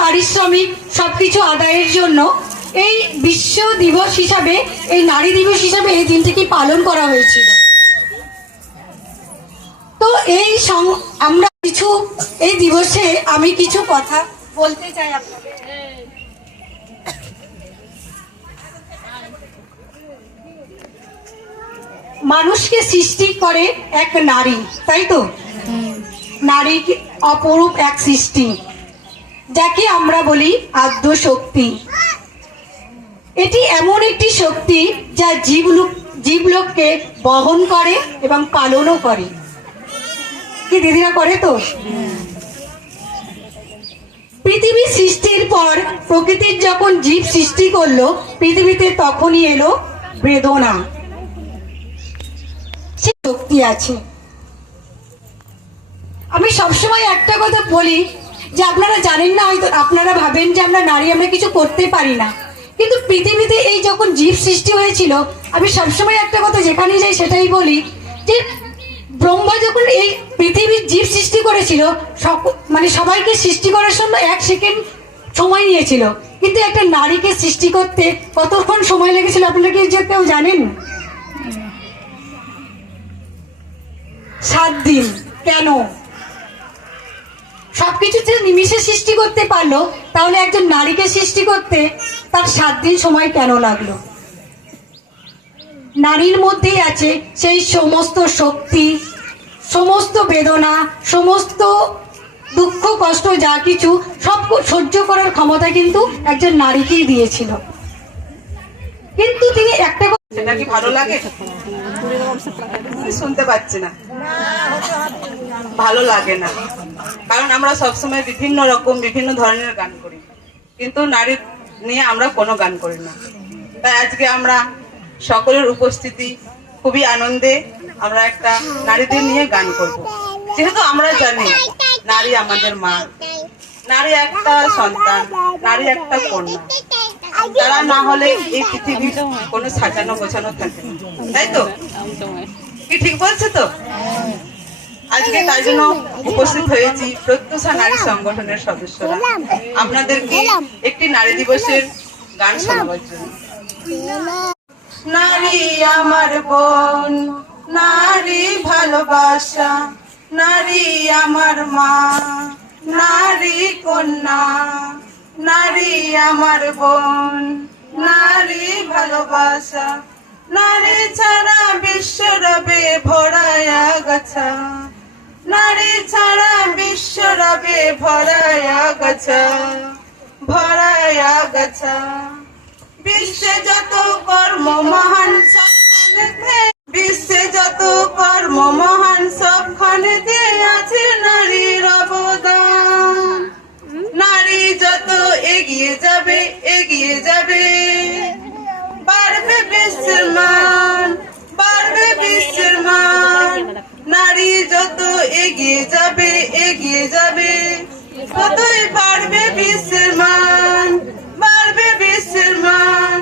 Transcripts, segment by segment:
পারিশ্রমিক সবকিছু আদায়ের জন্য এই বিশ্ব দিবস হিসাবে, এই নারী দিবস হিসাবে এই দিনটিকে পালন করা হয়েছিল। তো এই আমরা কিছু এই দিবসে আমি কিছু কথা বলতে চাই আপনাদের। মানুষকে সৃষ্টি করে এক নারী, তাই তো? নারী অপরূপ এক সৃষ্টি, যাকে আমরা বলি আদ্য শক্তি। এটি এমন একটি শক্তি যা জীবলোককে বহন করে এবং পালনও করে। কি দিদিরা করে তো? পৃথিবী সৃষ্টির পর প্রকৃতির যখন জীব সৃষ্টি করলো পৃথিবীতে, তখনই এলো বেদনা। সে শক্তি আছে। আমি সবসময় একটা কথা বলি যে আপনারা জানেন না, হয়তো আপনারা ভাবেন যে আমরা নারী আমরা কিছু করতে পারি না, কিন্তু পৃথিবীতে এই যখন জীব সৃষ্টি হয়েছিল, আমি সবসময় একটা কথা যেখানেই যাই সেটাই বলি যে ব্রহ্মা যখন এই পৃথিবীর জীব সৃষ্টি করেছিল, মানে সবাইকে সৃষ্টি করার জন্য 1 সেকেন্ড সময় নিয়েছিল, কিন্তু একটা নারীকে সৃষ্টি করতে কতক্ষণ সময় লেগেছিল আপনারা কি যে কেউ জানেন? 7 দিন। কেন? সবকিছু যে নিমিষে সৃষ্টি করতে পারলো, তাহলে একজন নারীকে সৃষ্টি করতে তার 7 দিন সময় কেন লাগলো? নারীর মধ্যেই আছে সেই সমস্ত শক্তি, সমস্ত বেদনা, সমস্ত দুঃখ কষ্ট, যা কিছু সব সহ্য করার ক্ষমতা কিন্তু একজন নারীকেই দিয়েছিল। কিন্তু তিনি একটা সেটা কি ভালো লাগে? শুনতে পাচ্ছি না, ভালো লাগে না। কারণ আমরা সবসময় বিভিন্ন রকম বিভিন্ন ধরনের গান করি, কিন্তু নারী নিয়ে আমরা কোনো গান করি না। তাই আজকে আমরা সকলের উপস্থিতি খুবই আনন্দে আমরা একটা নারীদের নিয়ে গান করব। যেহেতু আমরা জানি নারী আমাদের মা, নারী একটা সন্তান, নারী একটা কন্যা, যারা না হলে এই পৃথিবীর কোনো সাজানো গোছানো থাকে না, তাই তো? কি ঠিক বলছে তো? আজকে তাই জন্য উপস্থিত হয়েছি প্রত্যুষা নারী সংগঠনের সদস্যরা আপনাদেরকে একটি নারী দিবসের গান শোনাবার জন্য। নারী আমার বোন, নারী ভালোবাসা, নারী আমার মা, নারী কন্যা, নারী আমার বোন, নারী ভালোবাসা, নারী ছাড়া বিশ্ব রবে ভরায়া গাছা, নারী ছাড়া বিশ্ব রবে ভরায়া গাছা, ভরায়া গাছা। বিশ্বে যত কর্ম মহান সবখানেতে, বিশ্বে যত কর্ম মহান সবখানেতে আছে নারীর অবদান। নারী যত এগিয়ে যাবে, এগিয়ে যাবে, বাড়বে বিশ্বের মান, বাড়বে বিশ্বের মান। নারী যত এগিয়ে যাবে, এগিয়ে যাবে, ততই বাড়বে বিশ্বের মান, বাড়বে বিশ্বের মান।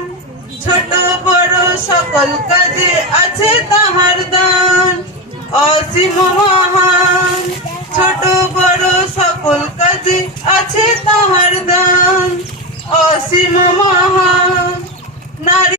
ছোট বড় সকল কাজে আছে তাহার দান, অসীম মহান। ছোট বড় সকল কাজে আছে তাহার দান, অসীম মহান। নারী